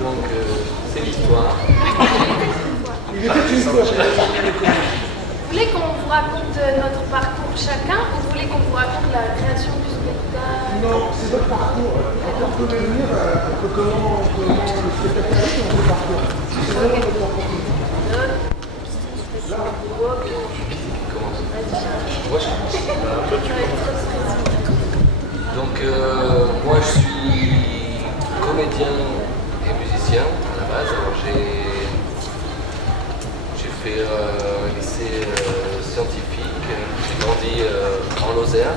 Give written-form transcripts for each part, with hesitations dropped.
Donc, c'est l'histoire. Il était une fois. Vous voulez qu'on vous raconte notre parcours chacun ou vous voulez qu'on vous raconte la création du spectacle? Non, c'est votre parcours. On peut venir un peu comment le spectacle a été dans votre parcours. C'est vraiment votre parcours. Donc, moi je suis comédien et musicien à la base. Alors, j'ai fait un lycée scientifique, j'ai grandi en Lozère,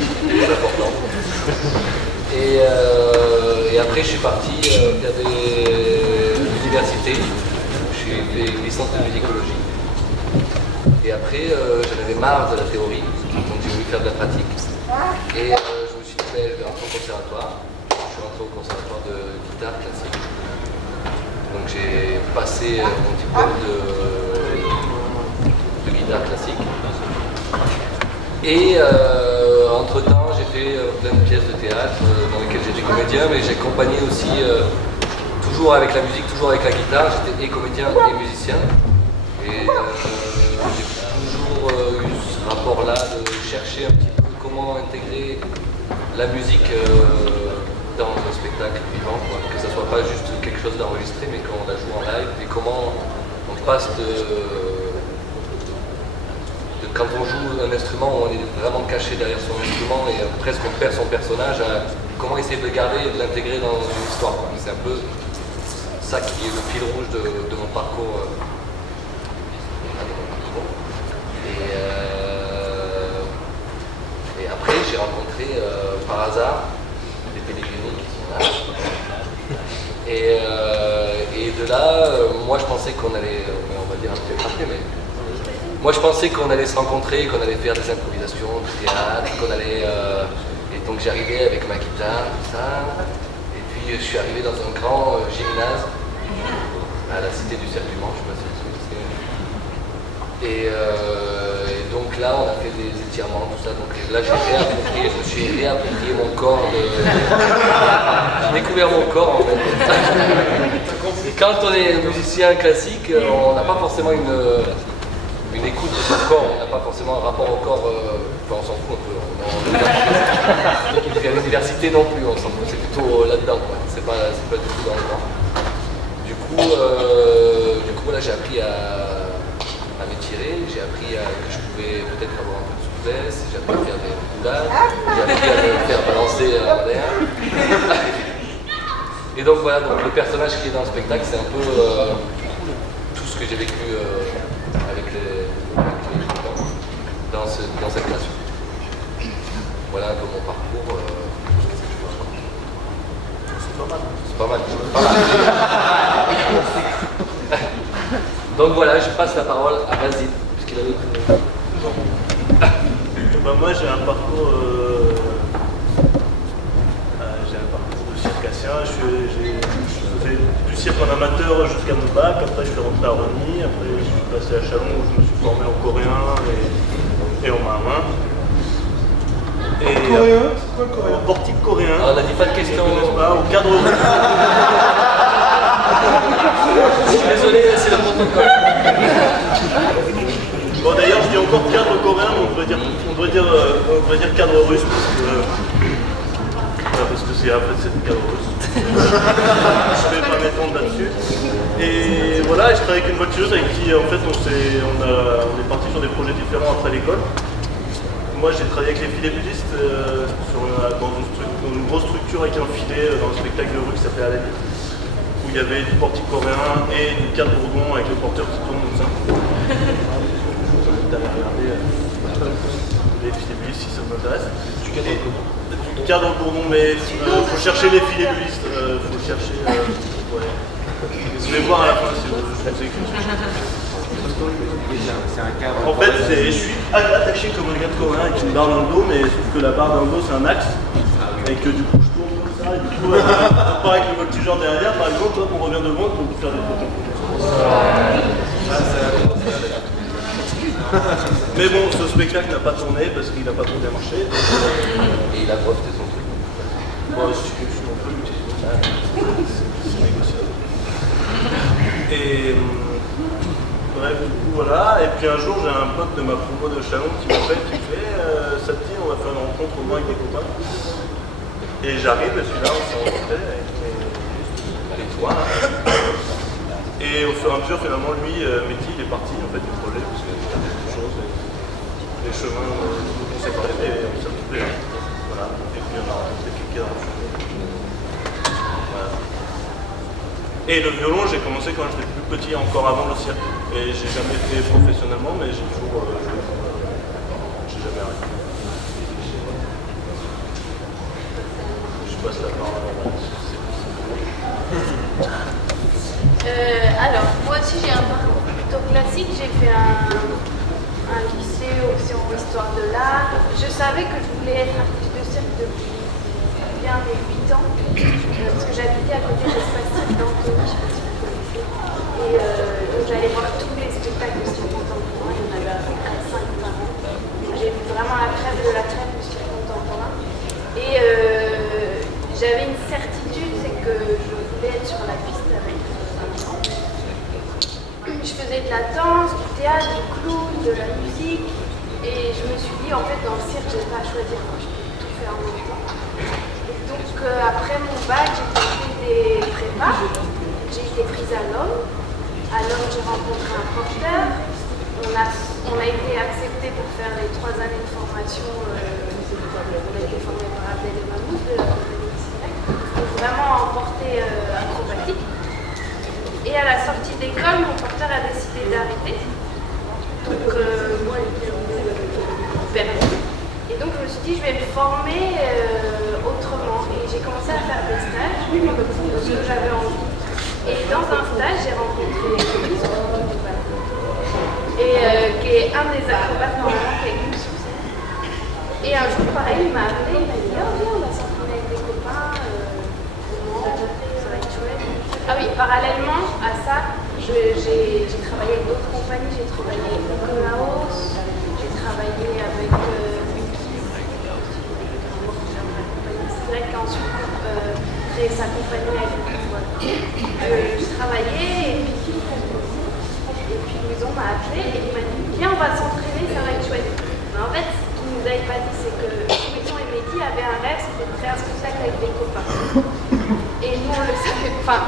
c'est important. Et après je suis parti faire des universités, j'ai fait une licence de musicologie. Et après j'en avais marre de la théorie, donc j'ai voulu faire de la pratique. Et je me suis dit, je vais rentrer au conservatoire. Je suis rentré au conservatoire de guitare classique. Donc j'ai passé mon diplôme de guitare classique. Et entre-temps, j'ai fait plein de pièces de théâtre dans lesquelles j'étais comédien, mais j'ai accompagné aussi, toujours avec la musique, toujours avec la guitare. J'étais et comédien et musicien. Et j'ai toujours eu ce rapport-là de chercher un petit peu comment intégrer la musique dans un spectacle vivant, quoi. Que ça soit pas juste quelque chose d'enregistré, mais qu'on la joue en live, et comment on passe quand on joue un instrument où on est vraiment caché derrière son instrument et presque on perd son personnage, à comment essayer de le garder et de l'intégrer dans une histoire, quoi. C'est un peu ça qui est le fil rouge de mon parcours. Et après j'ai rencontré par hasard des téléphoniques qui sont là. Et de là, moi je pensais qu'on allait, on va dire un petit peu après, mais moi je pensais qu'on allait se rencontrer, qu'on allait faire des improvisations, du théâtre, qu'on allait... et donc j'arrivais avec ma guitare, tout ça. Et puis je suis arrivé dans un grand gymnase à la cité du Cerf-du-Mans, je ne sais pas si vous connaissez. Et donc là on a fait des étirements, tout ça. Donc là je me suis réapproprié mon corps. J'ai découvert mon corps en fait. Et quand on est musicien classique, on n'a pas forcément une écoute de son corps, on n'a pas forcément un rapport au corps, enfin on s'en fout un peu, on fait à l'université non plus, on s'en fout, c'est plutôt là-dedans, quoi. C'est pas du tout dans le corps. Du coup là j'ai appris à m'étirer, j'ai appris que je pouvais peut-être avoir un peu de souplesse, j'ai appris à faire des roulades, j'ai appris à me faire balancer en l'air. Et donc voilà, donc le personnage qui est dans le spectacle, c'est un peu tout ce que j'ai vécu avec les dans cette création. Voilà un peu mon parcours. C'est pas mal. Donc voilà, je passe la parole à Basile, puisqu'il a d'autres. Moi j'ai un parcours de circassien. Je faisais du cirque en amateur jusqu'à mon bac, après je suis rentré à Rony, après je suis passé à Chalon où je me suis formé en coréen et en main. Et Coréen? C'est quoi le coréen? en portique coréen. Ah, on n'a dit pas de questions. Pas, au cadre. Je suis désolé, c'est le protocole. Bon d'ailleurs je dis encore cadre coréen, mais on devrait dire cadre russe parce que c'est en fait c'est le cadre russe. Je vais pas m'étendre là-dessus. Et voilà, je travaille avec une voitureuse avec qui en fait on est parti sur des projets différents après l'école. Moi j'ai travaillé avec les filets budistes dans une grosse structure avec un filet dans le spectacle de rue qui s'appelait À la vie, où il y avait du portique coréen et du cadre bourdon avec le porteur qui tourne comme ça. Je vous invite à aller regarder les filets budistes si ça vous intéresse. Du cadre bourdon, mais il faut chercher les filets budistes, faut chercher... ouais. Vous allez voir à la fin si je vous écris. En fait, je suis attaché comme un gars de coréen avec une barre dans le dos, mais sauf que la barre dans le dos c'est un axe, et que du coup je tourne comme ça, et du coup, pas avec le voltigeur derrière, par exemple, on revient devant pour faire des photos. Mais bon, ce spectacle n'a pas tourné parce qu'il n'a pas trop bien marché. Et il a breveté son truc. Bon, si on peut l'utiliser, c'est négociable. Et bref, du coup, voilà. Et puis un jour, j'ai un pote de ma promo de Chalon qui m'appelle, qui fait ça te dit, on va faire une rencontre au moins avec des copains. Et j'arrive, et puis là, on s'est rencontrés avec toi. Et au fur et à mesure, finalement, lui, Mehdi, il est parti en fait, du projet, parce qu'il y a quelque chose, les chemins nous ont séparés, mais on s'est retrouvés là. Voilà. Et puis on a rencontré quelqu'un dans le fond. Voilà. Et le violon, j'ai commencé quand j'étais plus petit, encore avant le cirque. Et j'ai jamais fait professionnellement, mais j'ai toujours joué. J'ai jamais arrêté. Je passe la parole. Alors, moi aussi j'ai un parcours plutôt classique. J'ai fait un lycée option histoire de l'art. Je savais que je voulais être artiste de cirque depuis bien mes 8 ans, parce que j'habitais à côté de l'espace cirque d'Antony, je ne sais pas si vous connaissez. Et donc j'allais voir tous les spectacles de cirque contemporain. Il y en avait à peu près 5 par an. J'ai vu vraiment la crème de la crème du cirque contemporain. Et j'avais une certitude, c'est que je voulais être sur la piste avec je faisais de la danse, du théâtre, du clown, de la musique. Et je me suis dit, en fait, dans le cirque, je n'ai pas à choisir, moi, je peux tout faire en même temps. Et donc, après mon bac, j'ai fait des prépas. J'ai été prise à l'homme. À l'homme, j'ai rencontré un porteur. On a été accepté pour faire les 3 années de formation. On a été formé par Abdel et Mahmoud de la compagnie Cirque. Donc, vraiment en portée acrobatique. Et à la sortie d'école, mon porteur a décidé d'arrêter. Donc moi, il était perdu. Et donc je me suis dit, je vais me former autrement. Et j'ai commencé à faire des stages, parce que j'avais envie. Et dans un stage, j'ai rencontré Chris, qui est un des acrobates normalement qui est sur scène. Et un jour, pareil, il m'a appelé, il m'a dit, oh viens, on va s'entraîner avec des copains. Ça va être chouette. Ah oui, parallèlement à ça, j'ai travaillé avec d'autres compagnies, j'ai travaillé avec Nicolaos, j'ai travaillé avec la compagnie Slack qui a ensuite créé sa compagnie avec voilà. J'ai travaillé et puis Louison m'a appelé et il m'a dit viens on va s'entraîner, ça va être chouette. Mais en fait, ce qu'il nous avait pas dit, c'est que Louison et Mehdi avaient un rêve, c'était de faire un spectacle avec des copains. Et nous on le savait, enfin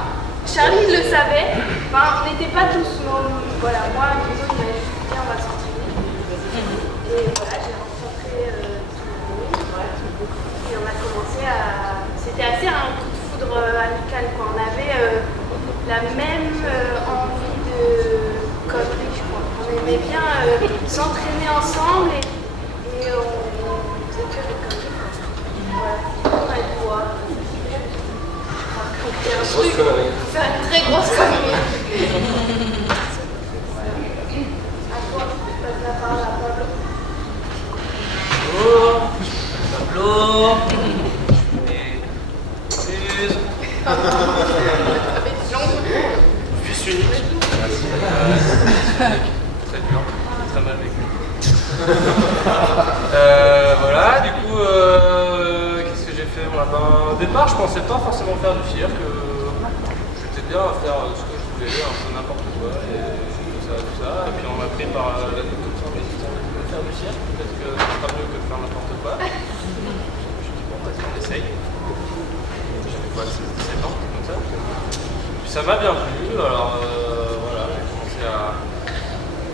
Charlie le savait, enfin, on n'était pas tous nos... Voilà, moi, Louison, il m'a dit viens, on va s'entraîner. Et voilà, j'ai rencontré tout le monde. Et on a commencé à... C'était assez un coup de foudre amical, quoi. On avait la même envie de conneries, je crois. On aimait bien s'entraîner ensemble et on faisait que des conneries, quoi. Voilà, on a dit quoi. Grosse connerie. C'est une très grosse connerie. À toi, je passe la parole à Pablo. Bonjour, Pablo. Excuse. Fils unique. Très dur, très mal vécu. Voilà, du coup, qu'est-ce que j'ai fait moi? Au départ, je pensais pas forcément faire du cirque. J'étais bien à faire ce que je voulais, un peu n'importe quoi, et tout ça. Et puis on m'a pris par la tête comme ça, on m'a dit faire du cirque, peut-être que c'est pas mieux que de faire n'importe quoi. Je me suis dit, bon, vas-y, on essaye. J'avais quoi, 16-17 ans, comme ça. Puis ça m'a bien plu, alors voilà, j'ai commencé à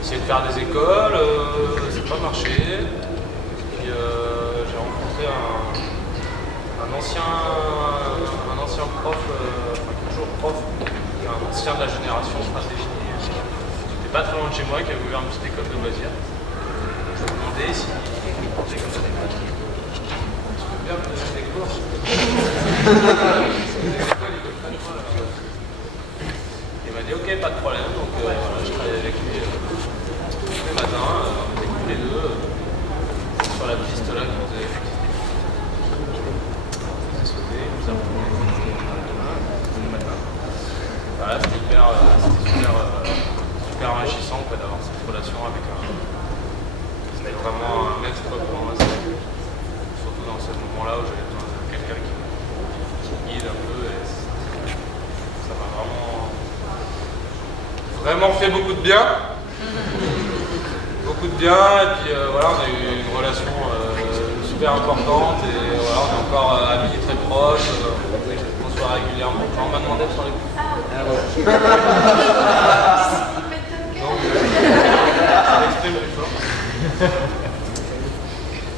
essayer de faire des écoles, ça n'a pas marché. Puis j'ai rencontré un ancien prof, toujours prof, un ancien de la génération stratégie, qui n'était pas très loin de chez moi, qui avait ouvert une petite école de loisirs. Je lui ai demandé s'il pensait comme ça des potes. Tu peux bien me donner des cours. Il m'a dit ok, pas de problème, donc voilà, je travaillais avec lui tous les matins, on était tous les deux sur la piste là qui faisait sauter, nous avons tous les matins. Voilà, c'était super enrichissant d'avoir cette relation avec c'était vraiment un maître pour moi, surtout dans ce moment-là où j'avais besoin de quelqu'un qui vraiment fait beaucoup de bien. Beaucoup de bien, et puis voilà, on a eu une relation super importante, et voilà, on est encore amis très proches, on se voit régulièrement. Genre, on m'a demandé de parler. Donc, ça exprime plus fort.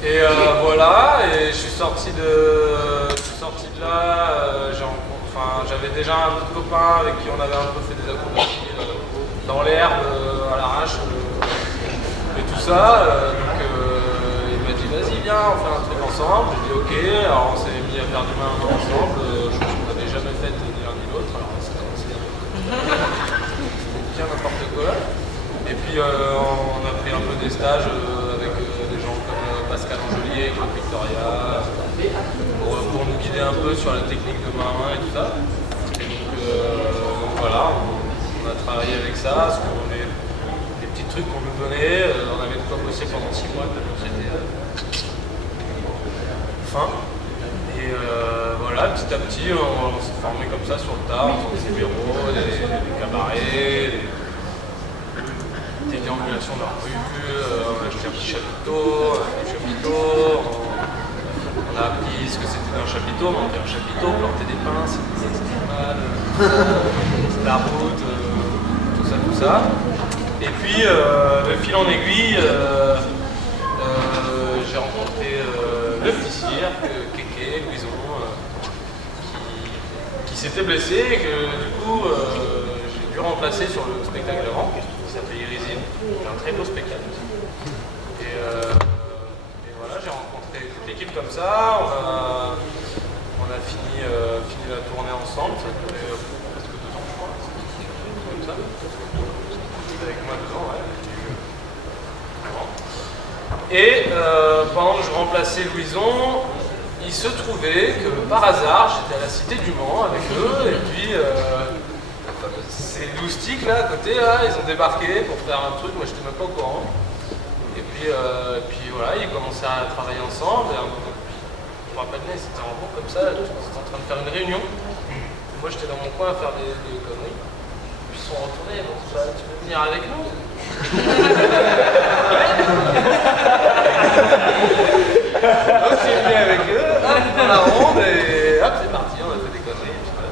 Et voilà, et je suis sorti de là, j'avais déjà un autre copain avec qui on avait un peu fait des acrobaties dans l'herbe, à l'arrache, et tout ça. Donc il m'a dit vas-y viens, on fait un truc ensemble. J'ai dit ok, alors on s'est mis à faire du main ensemble, chose qu'on n'avait jamais faite ni l'un ni l'autre, alors ça commençait bien n'importe quoi. Et puis on a pris un peu des stages avec des gens comme Pascal Angelier, Claude Victoria, pour nous guider un peu sur la technique de main à main et tout ça. Et donc voilà, on a travaillé avec ça, parce que les petits trucs qu'on nous donnait, on avait de quoi bosser pendant 6 mois, donc c'était fin. Et voilà, petit à petit, on s'est formé comme ça sur le tas, en faisant des bureaux, des cabarets, des déambulations de la rue, on a acheté un petit chapiteau, on a appris ce que c'était d'un chapiteau, monter un chapiteau, planter des pins, c'était mal, la route, tout ça. Et puis, de fil en aiguille, j'ai rencontré le petit cirque, Kéké, Louison, qui s'était blessé et que du coup, j'ai dû remplacer sur le spectacle avant, qui s'appelle Irisine, un très beau spectacle. Et voilà, j'ai rencontré toute l'équipe comme ça, on a fini la tournée ensemble, ça a duré presque 2 ans je crois, comme ça. Avec moi 2 ans, ouais. Et pendant que je remplaçais Louison, il se trouvait que par hasard, j'étais à la Cité du Mans avec eux, et puis ces loustiques là à côté, là, ils ont débarqué pour faire un truc, moi j'étais même pas au courant. Et puis voilà, ils commençaient à travailler ensemble, et je me rappelle bien, ils s'étaient rencontrés comme ça, ils étaient en train de faire une réunion. Moi j'étais dans mon coin à faire des conneries. Puis ils sont retournés, ils m'ont dit bah, tu veux venir avec nous? Donc j'ai venu avec eux, hop, dans la ronde, et hop, c'est parti, on a fait des conneries. Et puis voilà,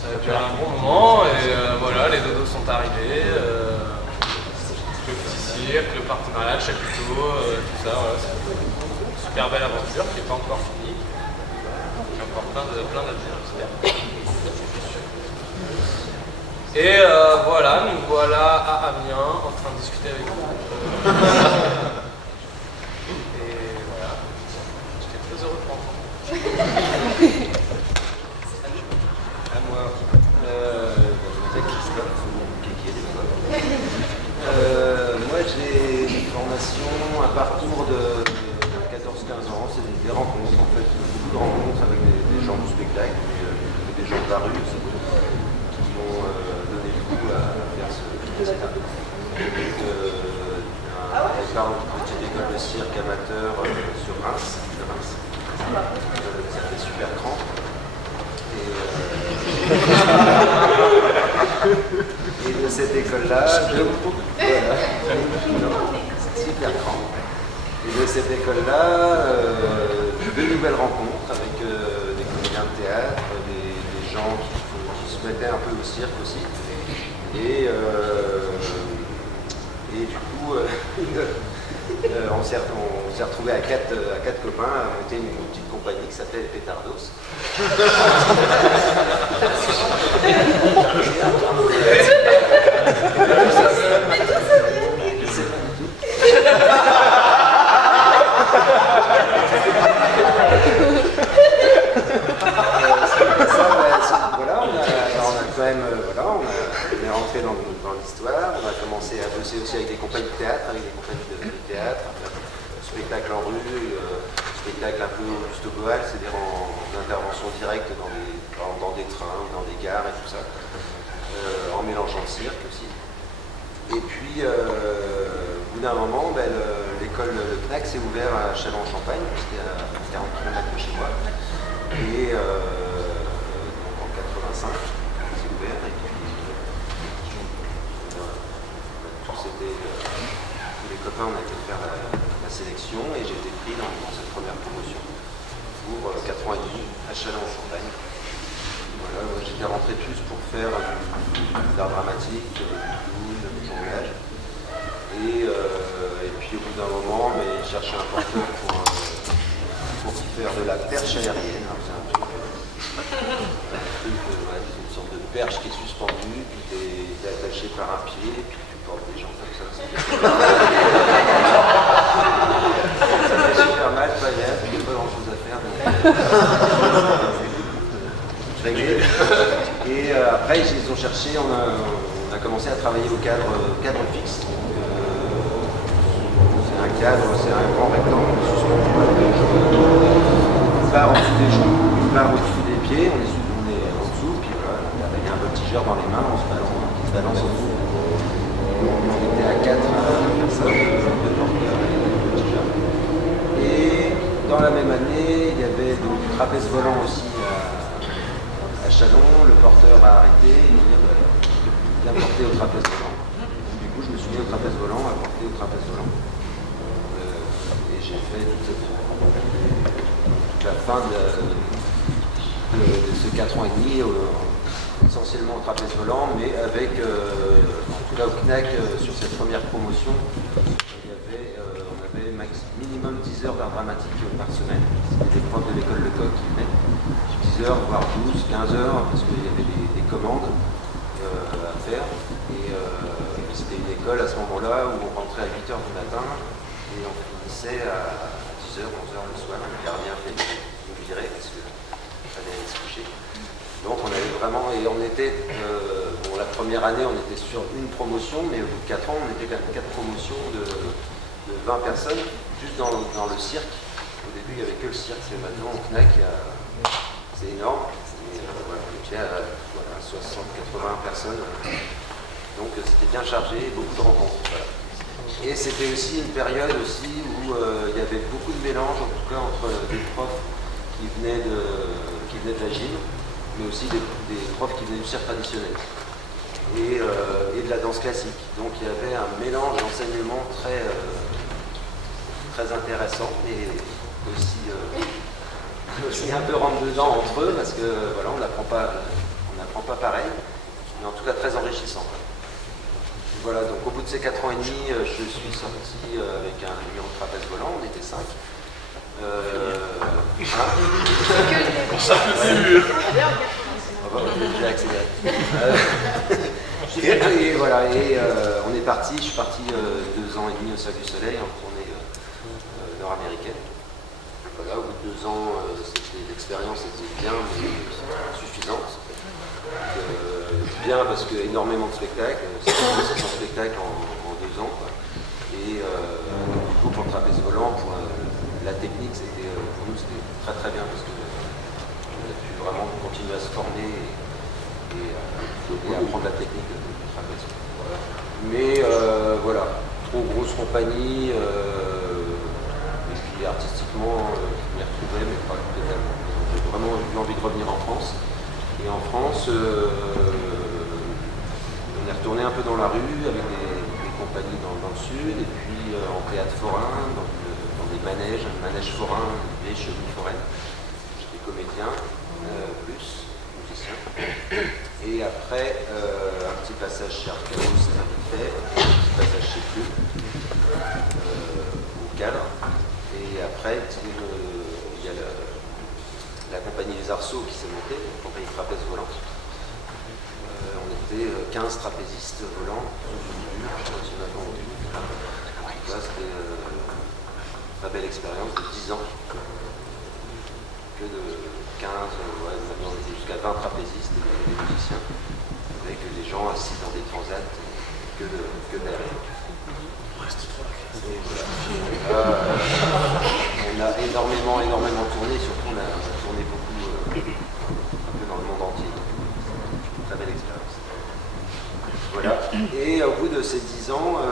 ça a duré un bon moment, et voilà, les dodos sont arrivés. Le petit cirque, le partenariat, le chapiteau, tout ça, voilà, c'est une super belle aventure qui n'est pas encore finie. Il y a encore plein d'avenir, j'espère. Et voilà, nous voilà à Amiens en train de discuter avec vous. Et voilà, j'étais très heureux de rencontrer. À moi, je m'appelle Christophe, moi j'ai une formation, un parcours de 14-15 ans, c'est des rencontres en fait, beaucoup de rencontres avec des gens du spectacle, des gens de la rue aussi, qui m'ont donné le goût à faire ce spectacle. Par une petite école de cirque amateur sur Reims, ça fait super cran. Et de cette école-là, super grand. Et de cette école-là, 2 nouvelles rencontres avec des comédiens de théâtre, des gens qui se mettaient un peu au cirque aussi. Et du coup, on s'est retrouvés à 4 copains à monter une petite compagnie qui s'appelle Pétardos. On est rentré dans l'histoire, on a commencé à bosser aussi avec des compagnies de théâtre, spectacle en rue, spectacle un peu juste au Boal, c'est-à-dire en intervention directe dans des trains, dans des gares et tout ça, en mélangeant le cirque aussi. Et puis, au bout d'un moment, l'école, le CNAC s'est ouvert à Châlons-en-Champagne, c'était à 40 km de chez moi. Et donc en 85, c'est ouvert. Et puis pour 4 ans et demi à Châlons-en-Champagne. Voilà, moi j'étais rentré plus pour faire de l'art dramatique, du clown, du jonglage. Et puis au bout d'un moment, mais il cherchait un porteur pour faire de la perche aérienne. Alors, c'est un truc, ouais, c'est une sorte de perche qui est suspendue, puis tu es attaché par un pied, puis tu portes des gens comme ça. Ça fait super mal, pas grave, il n'y a pas grand chose à faire. Donc, et après, ils ont cherché, on a commencé à travailler au cadre fixe. C'est un cadre, c'est un grand rectangle suspendu une barre au-dessus des genoux, une barre au-dessus des pieds, on est en dessous, puis voilà, il y a un voltigeur dans les mains, qui se balance en dessous. On était à 4 personnes, 2 porteurs et 2 voltigeurs. Et dans la même année, il y avait du trapèze volant aussi à Châlons. Le porteur a arrêté, il m'a dit bien porté au trapèze volant. Du coup, je me suis mis au trapèze volant, à porter au trapèze volant. Et j'ai fait toute la fin de ces 4 ans et demi, essentiellement au trapèze volant, mais avec, en tout cas au CNAC, sur cette première promotion, on avait minimum 10 heures d'art dramatique par semaine. C'était des profs de l'école Lecoq qui venaient, 10 heures, voire 12, 15 heures, parce qu'il y avait des commandes à faire. Et c'était une école à ce moment-là où on rentrait à 8 heures du matin et on finissait à 10 heures, 11 heures le soir. Le gardien fait nous virer parce qu'il fallait aller se coucher. Donc on avait vraiment, et on était, bon, la première année on était sur une promotion, mais au bout de 4 ans on était quand même 4 promotions de 20 personnes, juste dans le cirque. Au début il n'y avait que le cirque, c'est maintenant au CNAC, c'est énorme. Et, voilà, on était à 60-80 personnes, donc c'était bien chargé, beaucoup de rencontres. Voilà. Et c'était aussi une période aussi où il y avait beaucoup de mélange, en tout cas entre des profs qui venaient de la gym, mais aussi des profs qui venaient du cirque traditionnel et de la danse classique. Donc il y avait un mélange d'enseignement très intéressant, mais aussi un peu rentre-dedans entre eux, parce que voilà, on n'apprend pas pareil, mais en tout cas très enrichissant. Voilà, donc au bout de ces 4 ans et demi, je suis sorti avec un numéro de trapèze volant, on était 5. Ça fait début. J'ai accéléré. Et voilà, on est parti, je suis parti 2 ans et demi au Cirque du Soleil en tournée nord-américaine. Voilà, au bout de 2 ans, l'expérience était bien, mais suffisante. Bien parce que énormément de spectacles, 600 spectacles en 2 ans. Quoi. Et du coup, pour le trapèze volant, pour la technique, pour nous, c'était très très bien parce qu'on a pu vraiment continuer à se former et apprendre la technique du trapèze. Voilà. Mais voilà, trop grosse compagnie, et puis artistiquement, je m'y retrouvais, mais pas totalement. J'ai vraiment eu envie de revenir en France. Et en France, on est retourné un peu dans la rue avec des compagnies dans le sud, et puis en théâtre forain, dans des manèges, un manège forain, des chevilles foraines. J'étais comédien, plus musicien. Et après, un petit passage chez Arcano, c'était invité, un petit passage chez Plus, au cadre. Et après, il y a la compagnie des Arceaux qui s'est montée, la compagnie de trapèze volante. On était 15 trapézistes volants, je crois qu'il y en a vendu. Là, c'était une très belle expérience de 10 ans. Que de 15, maintenant on était jusqu'à 20 trapézistes et des musiciens, avec des gens assis dans des transats, que d'air. On a énormément tourné, surtout on a tourné beaucoup un peu dans le monde entier. Très belle expérience. Voilà. Et au bout de ces 10 ans,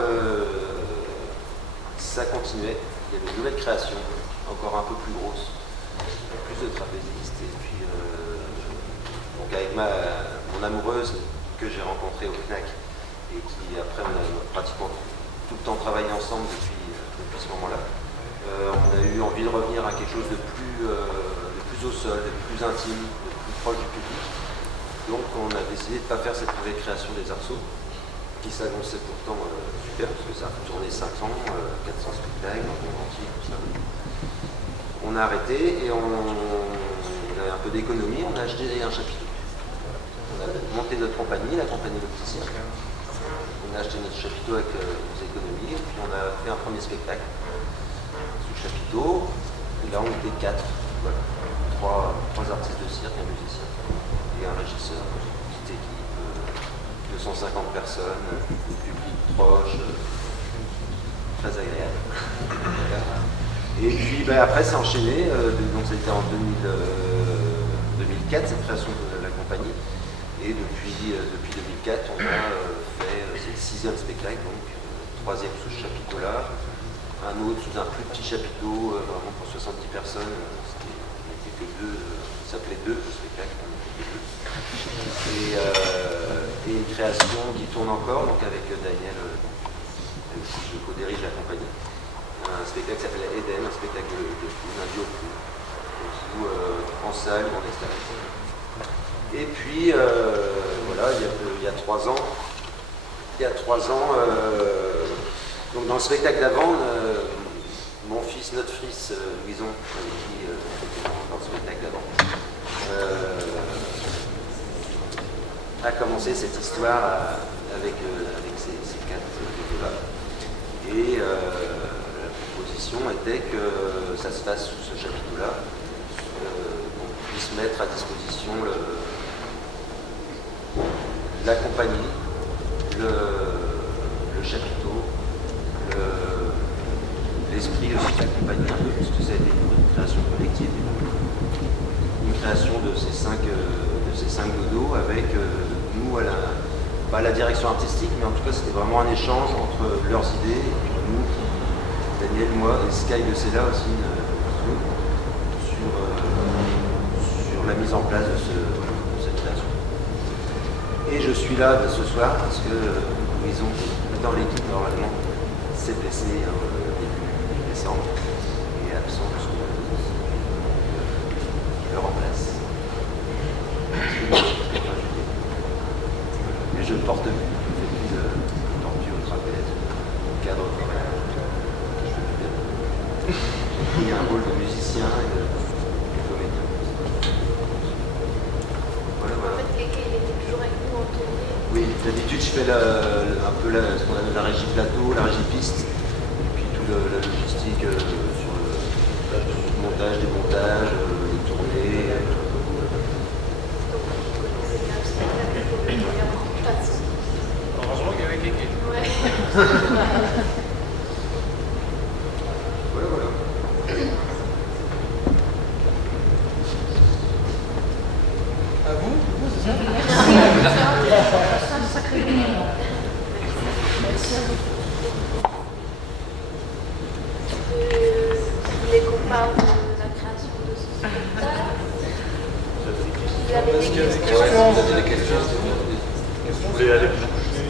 ça continuait. Il y avait une nouvelle création, encore un peu plus grosse, plus de trapézistes. Et puis, donc avec mon amoureuse que j'ai rencontrée au CNAC, et qui après on a pratiquement tout le temps travaillé ensemble depuis ce moment-là. On a eu envie de revenir à quelque chose de plus au sol, d'être plus intime, plus proche du public. Donc on a décidé de ne pas faire cette récréation des arceaux, qui s'annonçait pourtant super, parce que ça a tourné 5 ans, 400 spectacles dans le monde entier, tout ça. On a arrêté et on avait un peu d'économie, on a acheté un chapiteau. On a monté notre compagnie, la compagnie de Petit Cirque. On a acheté notre chapiteau avec nos économies, puis on a fait un premier spectacle sous le chapiteau. Et là on était 4, voilà. 3 artistes de cirque, un musicien et un régisseur, une petite équipe, 250 personnes, public proche, très agréable. Et puis après c'est enchaîné, donc c'était en 2004 cette création de la compagnie. Et depuis 2004 on a fait, c'est le 6e spectacle, donc 3e sous ce chapiteau-là, un autre sous un plus petit chapiteau, vraiment pour 70 personnes. Que 2, ça s'appelait 2 le spectacle, on était que 2. Et une création qui tourne encore, donc avec Daniel, je co-dirige la compagnie. Un spectacle qui s'appelle Eden, un spectacle de film, un duo film. On joue en salle ou en installation. Et puis, voilà, il y a 3 ans, donc dans le spectacle d'avant, notre fils, Louison, qui dans le spectacle d'avant, a commencé cette histoire avec ces 4 photos-là. Et la proposition était que ça se fasse sous ce chapiteau-là, qu'on puisse mettre à disposition la compagnie, le chapiteau, l'esprit aussi de la compagnie un peu, parce que ça a été une création collective, une création de ces 5 dodos avec nous pas à la direction artistique, mais en tout cas c'était vraiment un échange entre leurs idées et puis nous, Daniel, moi et Sky de Cella aussi, sur la mise en place de cette création. Et je suis là ce soir parce que Louison, dans l'équipe normalement, s'est blessé début décembre et est absent jusqu'au mois de août. Je le remplace. Et je porte vue, je fais plus de tortue au trapèze, au cadre horaire. J'ai pris un rôle de musicien et de comédien. Voilà. En fait, Kéké, il était toujours avec nous en tournée. Oui, d'habitude je fais un peu ce qu'on appelle la régie plateau, la régie piste, et puis toute la logistique sur le montage, démontage, les tournées. Heureusement qu'il y avait Kéké. Ouais. Voilà. À vous, c'est ça? Vous voulez qu'on parle de la création de ce spectacle? Vous avez des questions? Ouais, si vous avez des questions, Vous voulez aller vous coucher?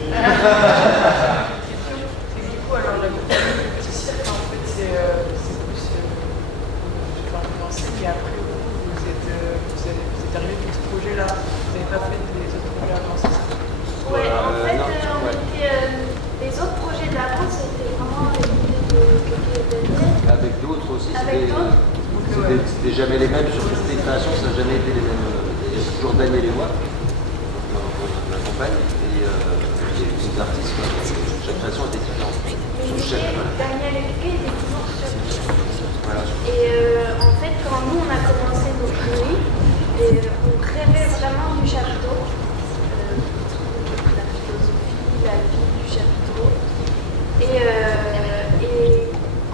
Et du coup, alors la compagnie Petit Cirque, en fait, c'est plus lancé, mais après, vous êtes arrivé avec ce projet-là. Vous n'avez pas fait des autres projets avant, c'est ça? Ouais, en fait, non, on ouais. était, les autres projets d'avant, c'était vraiment l'idée de Kéké et Daniel. Avec d'autres aussi, Avec d'autres c'était jamais les mêmes sur toutes les créations, ça n'a jamais été les mêmes. Il y a toujours Daniel et moi, on l'accompagne, et il y a des artistes, chaque création était différente. Mais Sous chaque, l'idée, Daniel et Kéké étaient toujours sur voilà. Et en fait, quand nous, on a commencé notre nuit, on rêvait vraiment du chapiteau, la philosophie, la vie du chapiteau. Et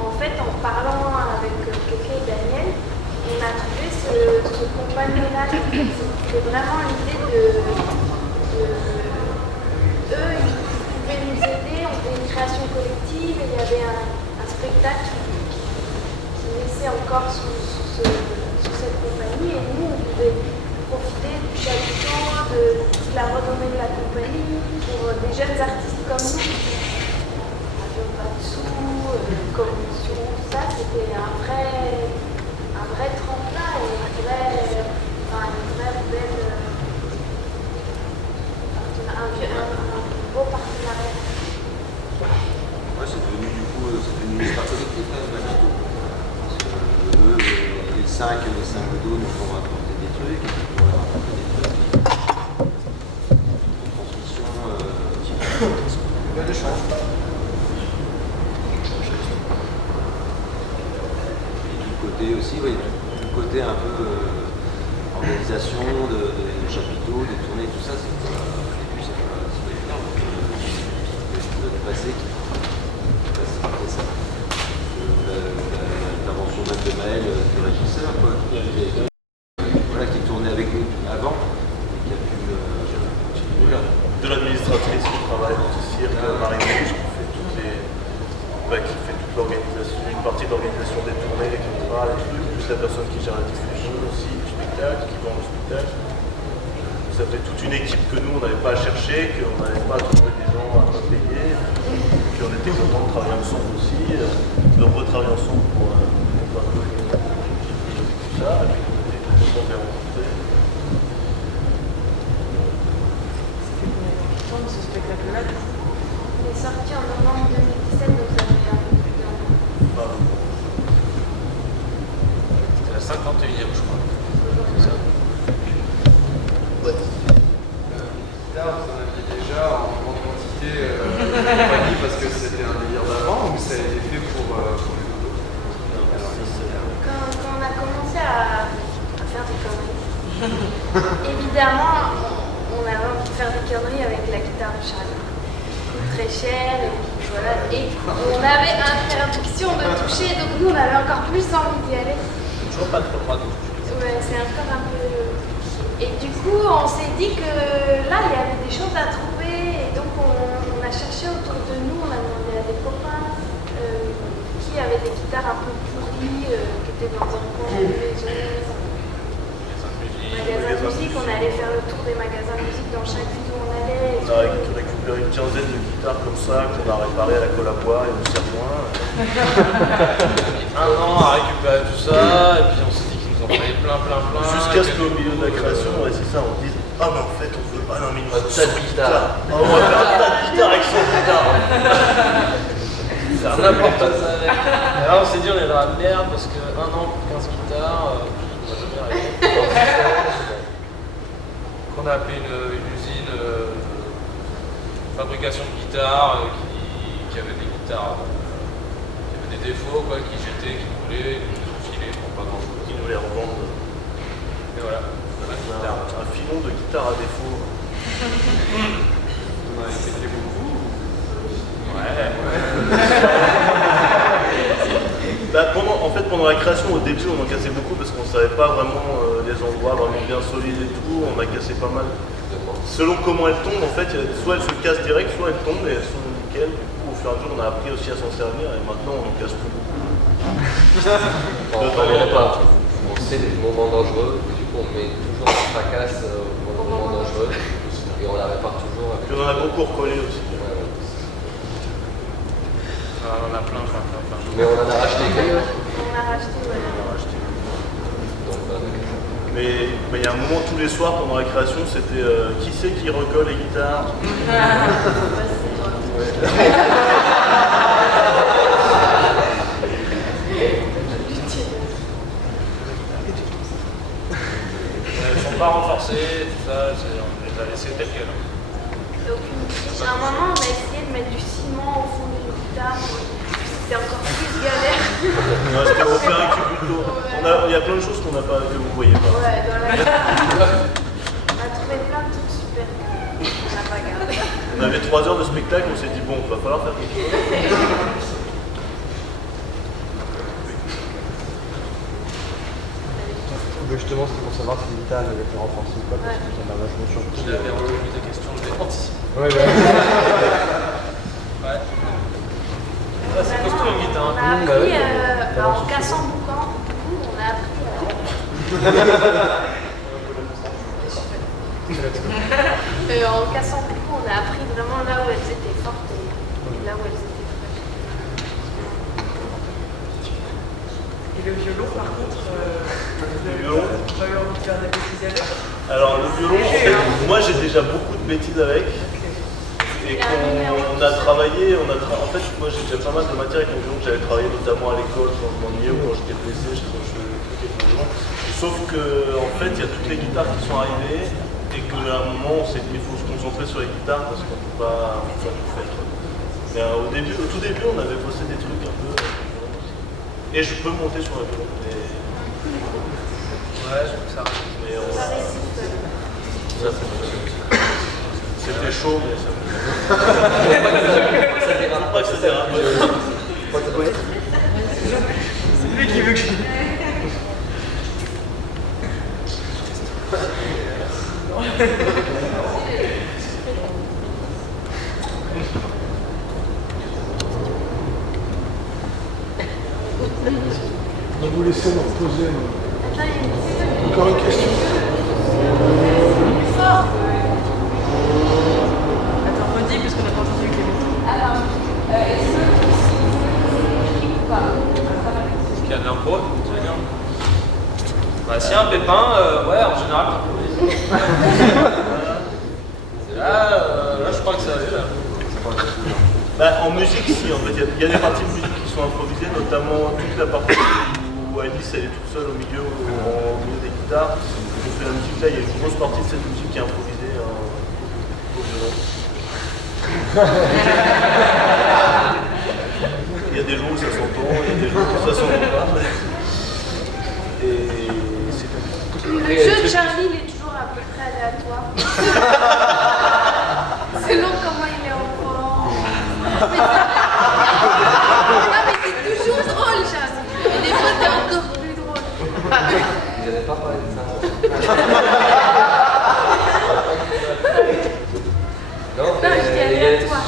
en fait, en parlant avec Kéké et Daniel, on a trouvé ce compagnonnage. C'était vraiment l'idée de eux, ils pouvaient nous aider, on faisait une création collective et il y avait un spectacle qui naissait encore sous cette compagnie et nous, on pouvait profiter du chapiteau, de la renommée de la compagnie pour des jeunes artistes comme nous qui n'avaient pas de sous, commission, tout ça, c'était un vrai tremplin et un vrai d'organisation, de chapiteaux, de tournées, tout ça, c'est pas, au début, c'est pas évident. Donc, le passé qui facilitait ça. L'intervention même de Maël, du régisseur, quoi, voilà, qui tournait avec nous avant, et qui a pu continuer là. De l'administratrice qui travaille dans ce cirque, Marie-Mouche, qui fait toute l'organisation, une partie de l'organisation des tournées, les contrats, les trucs, plus la personne qui gère la diffusion aussi du spectacle, qui vend le spectacle. Ça fait toute une équipe que nous on n'avait pas à chercher, qu'on n'avait pas à trouver des gens à pas payer, puis on était contents de travailler ensemble aussi, de retravailler ensemble pour un peu tout ça, et puis on était contents de les rencontrer. C'était combien de temps ce spectacle-là du coup? Il est sorti en novembre 2017, donc ça fait un peu plus d'un an. C'était la 51e, je crois. C'est ça. Ouais. Guitare, vous en aviez déjà en grande quantité compagnie parce que c'était un délire d'avant ou ça a été fait pour les dodos? Quand on a commencé à faire des conneries, évidemment, on avait envie de faire des conneries avec la guitare de Charlie. Très cher, et puis voilà. Et on avait interdiction de toucher, donc nous on avait encore plus envie d'y aller. Toujours pas trop droit de toucher. Ouais, c'est encore un peu. Et du coup, on s'est dit que là, il y avait des choses à trouver, et donc on a cherché autour de nous, on a demandé à des copains qui avaient des guitares un peu pourries, qui étaient dans un coin de maison. Magasin de musique, on allait faire le tour des magasins de musique dans chaque ville où on allait. On a récupéré une quinzaine de guitares comme ça qu'on a réparées à la colle à bois et au serre-moins. Un an à récupérer tout ça, et puis on s'est dit qu'ils nous en fallait plein. Jusqu'à ce qu'au milieu de la création, ouais, c'est ça, on se dise ah mais en fait on veut pas non mais il nous faut tas de guitares. Ah, on va faire un tas de guitares avec 100 guitares. C'est n'importe quoi. Et là on s'est dit on est dans la merde parce que 1 an pour 15 guitares, on va jamais arriver. On a appelé une usine fabrication de guitares qui avait des guitares qui avaient des défauts, quoi, qui jetaient, qui brûlaient, qui nous ont filé pour pas grand chose. Qui nous les revendent. Et voilà, Un filon de guitare à défaut. On a essayé beaucoup. Ouais. Bah, pendant la création, au début, on en cassait beaucoup parce qu'on ne savait pas vraiment les endroits vraiment bien solides et tout. On a cassé pas mal. Selon comment elles tombent, en fait, soit elles se cassent direct, soit elles tombent et elles sont nickel. Du coup, au fur et à mesure, on a appris aussi à s'en servir et maintenant, on en casse plus beaucoup. On sait des moments dangereux, du coup, on met toujours la fracasse au moment dangereux et on la répare toujours. Puis on en a beaucoup recollé aussi. On en a plein. Mais on en a racheté quelques. On a racheté, ouais. Donc, Mais il y a un moment, tous les soirs pendant la création, c'était qui c'est qui recolle les guitares. Elles ne sont pas renforcées, tout ça, on les a laissées telles quelles. Donc, à un moment, on a essayé de mettre du ciment au fond d'une guitare. C'était encore plus galère. C'était pour faire un cube d'eau. Il y a plein de choses qu'on n'a pas, que vous voyez pas. Ouais, dans la guitare. On a trouvé plein de trucs super qu'on n'a pas gardé. On avait 3 heures de spectacle, on s'est dit bon, il va falloir faire quelque chose. Justement, c'était pour savoir si les guitares avaient été renforcées ou pas, parce que ça m'a vachement surpris. Je l'avais relevé des questions, je l'ai anticipé. Ouais. Ouais. Ah, c'est costaud une guitare. On a appris, en cassant boucan, du coup, on a appris en cassant boucan, on a appris vraiment là où elles étaient fortes et là où elles étaient fragiles. Et le violon, par contre, Le violon. pas eu envie de faire des bêtises avec. Alors le violon, en fait, moi j'ai déjà beaucoup de bêtises avec. Et qu'on a travaillé, en fait, moi j'ai déjà pas mal de matière avec mon violon que j'avais travaillé notamment à l'école quand je m'ennuyais ou quand j'étais blessé, je faisais des trucs avec mon violon. Sauf que en fait, il y a toutes les guitares qui sont arrivées et qu'à un moment on s'est dit qu'il faut se concentrer sur les guitares parce qu'on ne peut pas tout faire. Mais au tout début, on avait bossé des trucs un peu. Et je peux monter sur un violon. Ouais, je trouve que ça arrive. Mais chaud, mais ça Faut pas que ça dérape. Faut pas que ça dérape. C'est lui qui veut que je... On va vous laisser leur poser encore une question. Attends, redis parce qu'on n'a pas entendu Kevin. Alors, est-ce que c'est écrit ou pas? Est-ce qu'il y a de l'impro, tu veux dire? Bah, s'il y a un pépin, ouais, en général, là, je crois que ça allait, là. Bah, en musique, si, en fait, il y a des parties de musique qui sont improvisées, notamment toute la partie où Alice elle est toute seule au milieu des guitares. Je fais la musique là, il y a une grosse partie de cette musique qui est improvisée au violon. Il y a des jours où ça s'entend, il y a des jours où ça s'entend pas. Et c'est tout. Le jeu de Charlie, il est toujours à peu près aléatoire. Selon comment il est en forme. Non, mais c'est toujours drôle, Charlie. Et des fois, t'es encore plus drôle. Vous n'avez pas parlé de ça. Non, je dis aléatoire.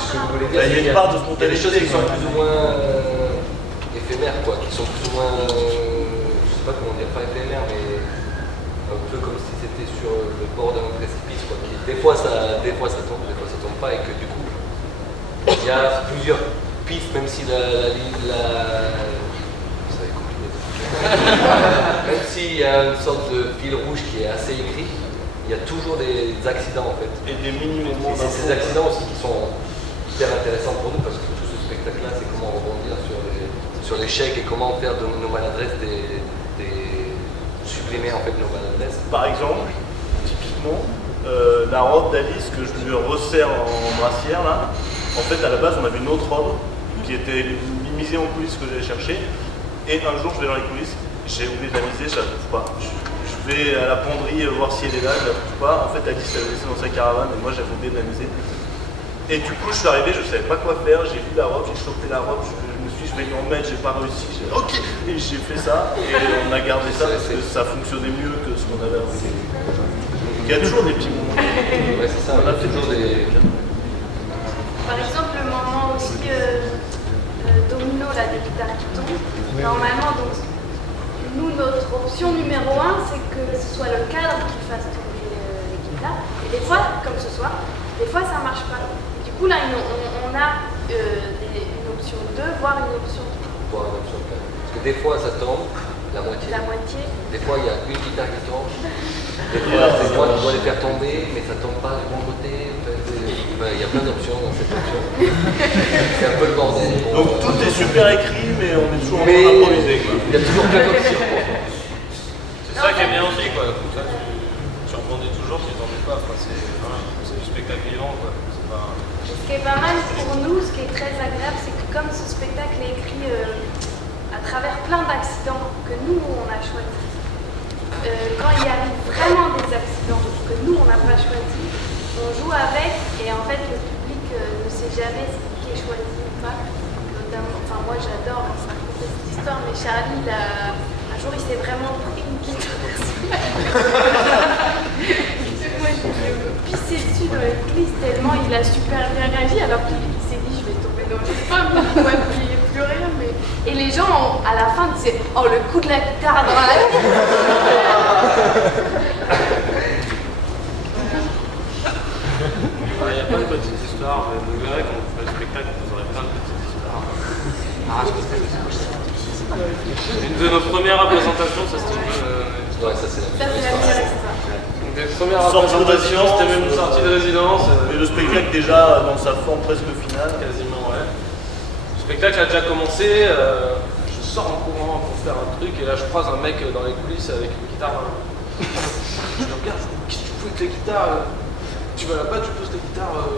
Il y a une part de Il y a des spontanéité. choses qui sont plus ou moins éphémères, quoi, qui sont plus ou moins, je sais pas comment dire, pas éphémères, mais un peu comme si c'était sur le bord d'un précipice, quoi. Des fois ça tombe pas, et que du coup, il y a plusieurs pistes, même si ça va être compliqué. Même s'il y a une sorte de fil rouge qui est assez écrit, il y a toujours des accidents en fait. Et des mini-moments. Et c'est ces accidents aussi qui sont hyper intéressants pour nous, parce que tout ce spectacle-là, c'est comment rebondir sur l'échec et comment faire de nos maladresses supprimer en fait nos maladresses. Par exemple, typiquement, la robe d'Alice que je lui resserre en brassière là, en fait à la base on avait une autre robe qui était misée en coulisses que j'allais chercher, et un jour je vais dans les coulisses, j'ai oublié de la miser, je la trouve pas. Je vais à la penderie voir si elle est là, je la trouve pas. En fait Alice elle l'a laissée dans sa caravane et moi j'avais oublié de la miser. Et du coup je suis arrivé, je savais pas quoi faire, j'ai vu la robe, j'ai chopé la robe, je me suis dit je vais lui en mettre, j'ai pas réussi, ok, et j'ai fait ça, et on a gardé ça parce que ça fonctionnait mieux que ce qu'on avait avant. Il y a toujours des petits moments. Ouais, c'est ça, on a toujours des... Par exemple, le moment aussi domino, là, des guitares qui tombent. Normalement, donc, nous, notre option numéro 1, c'est que ce soit le cadre qui fasse tomber les guitares. Et des fois, comme ce soir, des fois, ça marche pas. Du coup, là, on a une option 2, voire une option 3. Voire une option 4. Parce que des fois, ça tombe, la moitié. La moitié. Des fois, il y a une guitare qui tombe. Des fois, c'est moi qui dois les faire tomber, mais ça tombe pas du bon côté. Il y a plein d'options dans cette option. C'est un peu le bordel. Donc tout est super écrit, mais on est toujours en train d'improviser. Il y a toujours plein d'options. C'est ça qui est bien aussi, quoi. Comme ça, tu rebondis toujours, tu t'en mets pas. Enfin, c'est du spectacle vivant, quoi. Pas... Ce qui est pas mal pour nous, ce qui est très agréable, c'est que comme ce spectacle est écrit à travers plein d'accidents que nous, on a choisis, quand il arrive vraiment des accidents que nous, on n'a pas choisis, on joue avec, et en fait, le public ne sait jamais ce qui est choisi ou pas. Notamment, enfin, moi, j'adore raconter cette histoire, mais Charlie, un jour, il s'est vraiment pris une guitare. Moi, je me pissais dessus dans les coulisses tellement il a super bien réagi, alors qu'il s'est dit, je vais tomber dans les pommes, il ne pouvait plus rien. Mais... Et les gens, à la fin, disaient, oh, le coup de la guitare dans la tête. Il y a plein de petites histoires, mais vous verrez quand vous ferez le spectacle, vous aurez plein de petites histoires. Une de nos premières représentations, ça c'était Ouais, ça c'est Ça, c'est la meilleure histoire. une des premières représentations, c'était même une sortie de résidence. Et le spectacle déjà dans sa forme presque finale. Quasiment, ouais. Le spectacle a déjà commencé, je sors en courant pour faire un truc, et là je croise un mec dans les coulisses avec une guitare. Je le regarde, qu'est-ce que tu fous avec la guitare tu vas là-bas, tu poses ta guitare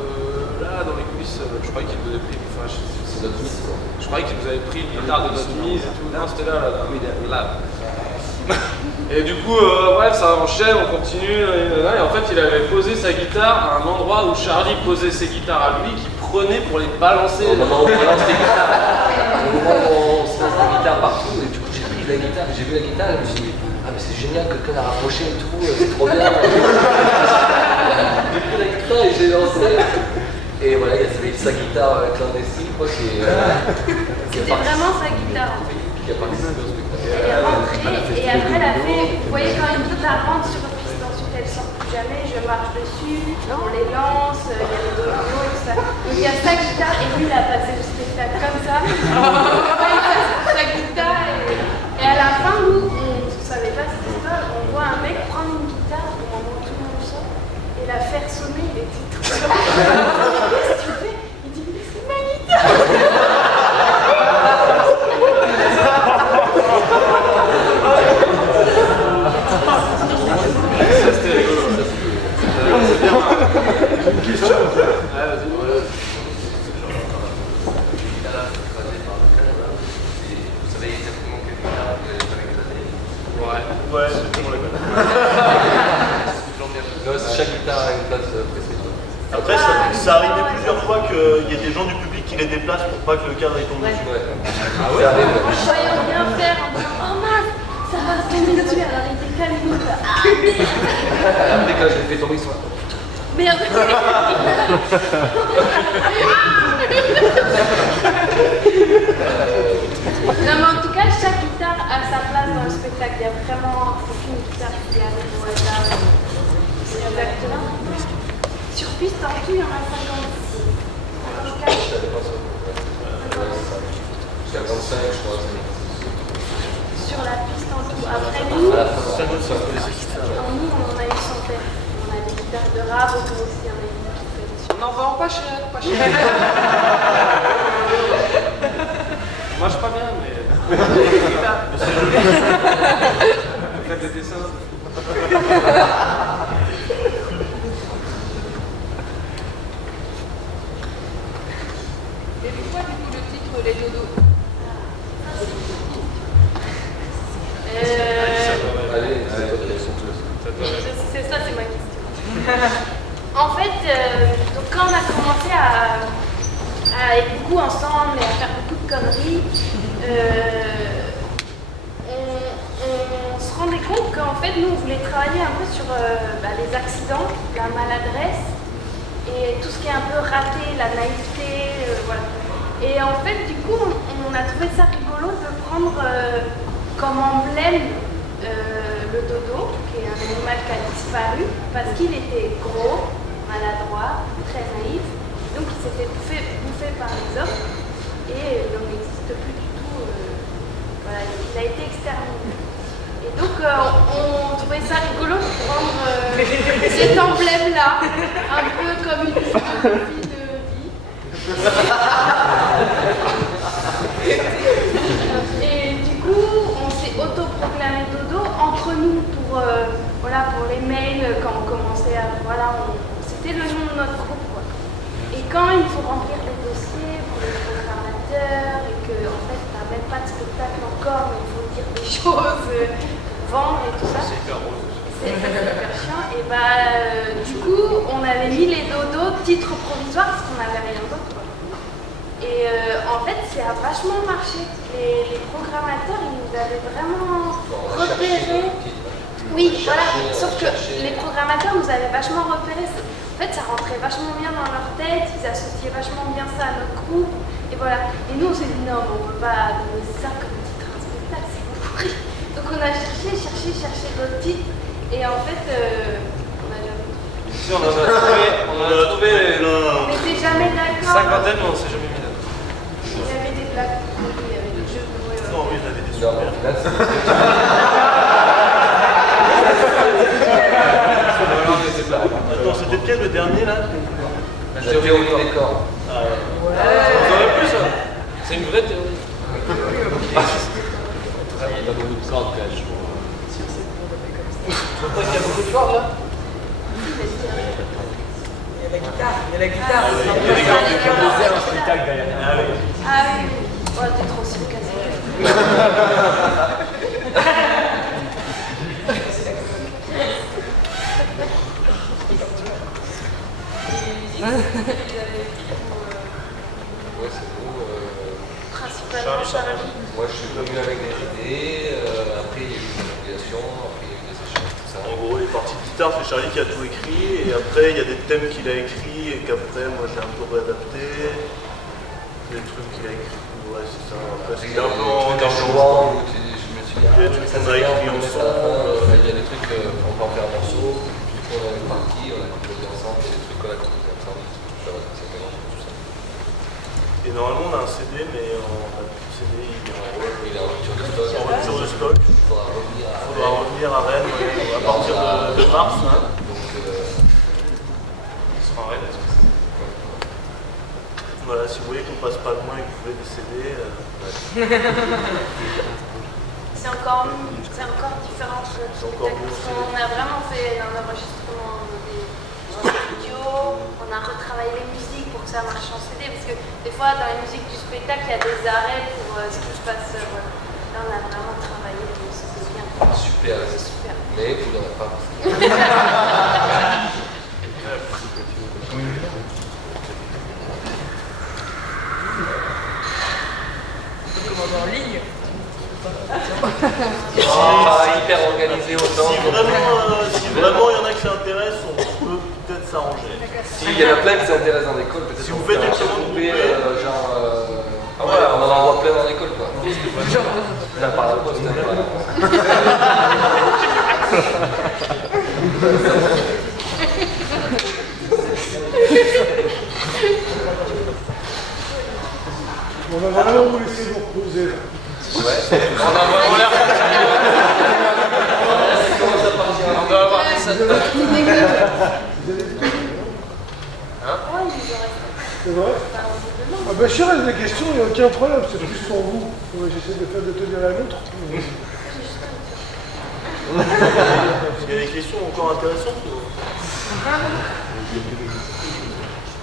là dans les coulisses. Je croyais qu'il nous avait pris. Enfin, c'est notre mise, quoi. je croyais qu'il nous avait pris une guitare de notre mise et tout. Non, c'était là. Et du coup, bref, ça enchaîne, on continue, et en fait, il avait posé sa guitare à un endroit où Charlie posait ses guitares à lui, qu'il prenait pour les balancer. Au moment où on balance les guitares, au moment où on se lance la guitare partout, et du coup, j'ai vu la guitare, et je me suis dit, ah, mais c'est génial, quelqu'un l'a rapproché et tout, c'est trop bien. J'ai pris la guitare et j'ai lancé. Et voilà, il y a sa guitare clandestine, quoi, qui C'était vraiment sa guitare en fait. qui a participé au spectacle. Elle est rentrée et après elle a fait, vous voyez quand une guitare rentre sur une piste, ensuite elle sort plus jamais, je marche dessus, on les lance, il y a les dominos et tout ça. Donc il y a sa guitare et lui il a passé le spectacle comme ça. Sa guitare et à la fin nous, on ne savait pas cette histoire, on voit un mec prendre une guitare au moment où tout le monde sort et la faire sonner, il était tout seul. Qu'est-ce que tu fais? Il dit mais c'est ma guitare. Ça, c'était rigolo. C'est bien. Une question. Ouais, vas-y. Vous savez exactement quelle guitare vous avez éclaté? Ouais, c'est bon, la bonne. Non, chaque guitare a une place précise. Après, ça arrivait plusieurs fois qu'il y ait des gens du public qui les déplacent pour pas que le cadre il tombe dessus. Ouais. Ah ouais? Ça arrive. Voyons bien faire en disant oh mince, ça va tomber dessus, alors il décale une autre. Ah merde. Après, quand je l'ai fait tomber, ils sont là. Merde. Non mais en tout cas, chaque guitare a sa place dans le spectacle. Il y a vraiment aucune guitare qui arrive au hasard. C'est exactement. Sur piste, en tout, il y en a 56. 54. C'est 55, je crois. Sur la piste en tout. Après nous, À la fin, nous, on en a une centaine. On a des guitares de rap, on aussi en a une qui fait dessus. On en vend pas cher, pas cher. Ça marche pas bien, mais. Faites des dessins. Et pourquoi du coup le titre Les Dodos? allez, c'est toi qui as son tous. C'est ça, c'est ma question. En fait, donc quand on a commencé à être beaucoup ensemble et à faire beaucoup de conneries, on se rendait compte qu'en fait, nous, on voulait travailler un peu sur les accidents, la maladresse et tout ce qui est un peu raté, la naïveté, voilà. Et en fait, du coup, on a trouvé ça rigolo de prendre comme emblème le dodo, qui est un animal qui a disparu, parce qu'il était gros, maladroit, très naïf, donc il s'est fait bouffer par les hommes, et l'homme n'existe plus du tout, voilà, il a été exterminé. Et donc on trouvait ça rigolo de prendre cet emblème-là, un peu comme une philosophie de vie. Et du coup, on s'est autoproclamé dodo entre nous pour les mails quand on commençait à c'était le nom de notre groupe quoi. Et quand il faut remplir des dossiers pour les programmateurs et que en fait t'as même pas de spectacle encore mais il faut dire des choses, vendre et tout ça. C'est hyper rose. C'est hyper chiant. Et du coup on avait mis les dodos titre provisoire parce qu'on n'avait rien d'autre quoi. Et en fait, ça a vachement marché. Les programmateurs, ils nous avaient vraiment repérés. Oui, voilà. Sauf que les programmateurs nous avaient vachement repérés. En fait, ça rentrait vachement bien dans leur tête. Ils associaient vachement bien ça à notre groupe. Et voilà. Et nous, on s'est dit non, mais on ne peut pas donner ça comme titre à un spectacle. C'est pourri. Donc on a cherché d'autres titres. Et en fait, on a jamais trouvé. Si, on en a trouvé On n'était jamais d'accord. cinquantaine, mais on s'est jamais mis d'accord. Il y avait des blagues, il y avait des jeux de mots. Non, oui, il avait des Non, super. au final, Attends, c'était lequel le dernier là? la théorie du décor. Vous aurez plus ça. C'est une vraie théorie. Il y a beaucoup de choses là. Il y a la guitare. Il y a la guitare. Ah oui, oh, t'es trop si cassé. Ouais, c'est nous. Principalement Charlie. Moi, je suis venu avec des idées. Après, il y a eu des improvisations. Après, il y a eu des échanges, tout ça. En gros, les parties de guitare, c'est Charlie qui a tout écrit, et après, il y a des thèmes qu'il a écrits, et qu'après, moi, j'ai un peu réadapté. Des trucs qu'il a écrits, ouais, c'est ça. Après, c'était un peu en jouant où je me suis dit, il y a des trucs qu'on a écrits ensemble. Il y a des trucs, on peut en faire un morceau. Du coup, on a une partie, on a composé ensemble. Il y a des trucs qu'on a composé ensemble. Ça va, ça mélange tout ça. Et normalement, on a un CD, mais on a plus de CD, il est en Il est en rupture de stock. en rupture de stock. Il faudra revenir à Il faudra revenir à Rennes à partir de mars. Hein. Donc, Il sera en raid. Voilà, si vous voyez qu'on passe pas loin et que vous voulez des CD, C'est encore différent que encore mieux, parce qu'on a vraiment fait un enregistrement des studios, on a retravaillé les musiques pour que ça marche en CD, parce que des fois dans les musiques du spectacle il y a des arrêts pour ce qui se passe. Voilà. Là on a vraiment travaillé, donc c'était bien. super, Super. mais vous n'aurez pas. En ligne. Pas hyper organisé autant. si vraiment il y en a qui s'intéressent, on peut peut-être s'arranger. S'il y en a plein qui s'intéressent dans l'école, peut-être Si qu'on vous faites peut une un seconde regroupé, groupée, genre. Ah ouais, on en envoie plein dans l'école quoi. Là, par la poste, On va vraiment vous laisser vous reposer. On doit avoir des Vous avez tout dit. Vous avez tout dit. C'est vrai? Ah ben si reste des questions, il n'y a aucun problème, c'est plus pour vous. Ouais, j'essaie de tenir la nôtre. Il y a des questions encore intéressantes.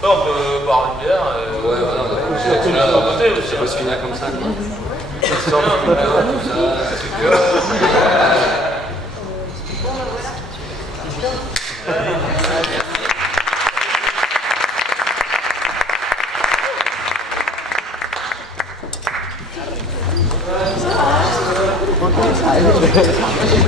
on peut boire une bière. Ouais, voilà, ça peut se finir comme ça quoi. Ça sort tout ça, c'est que.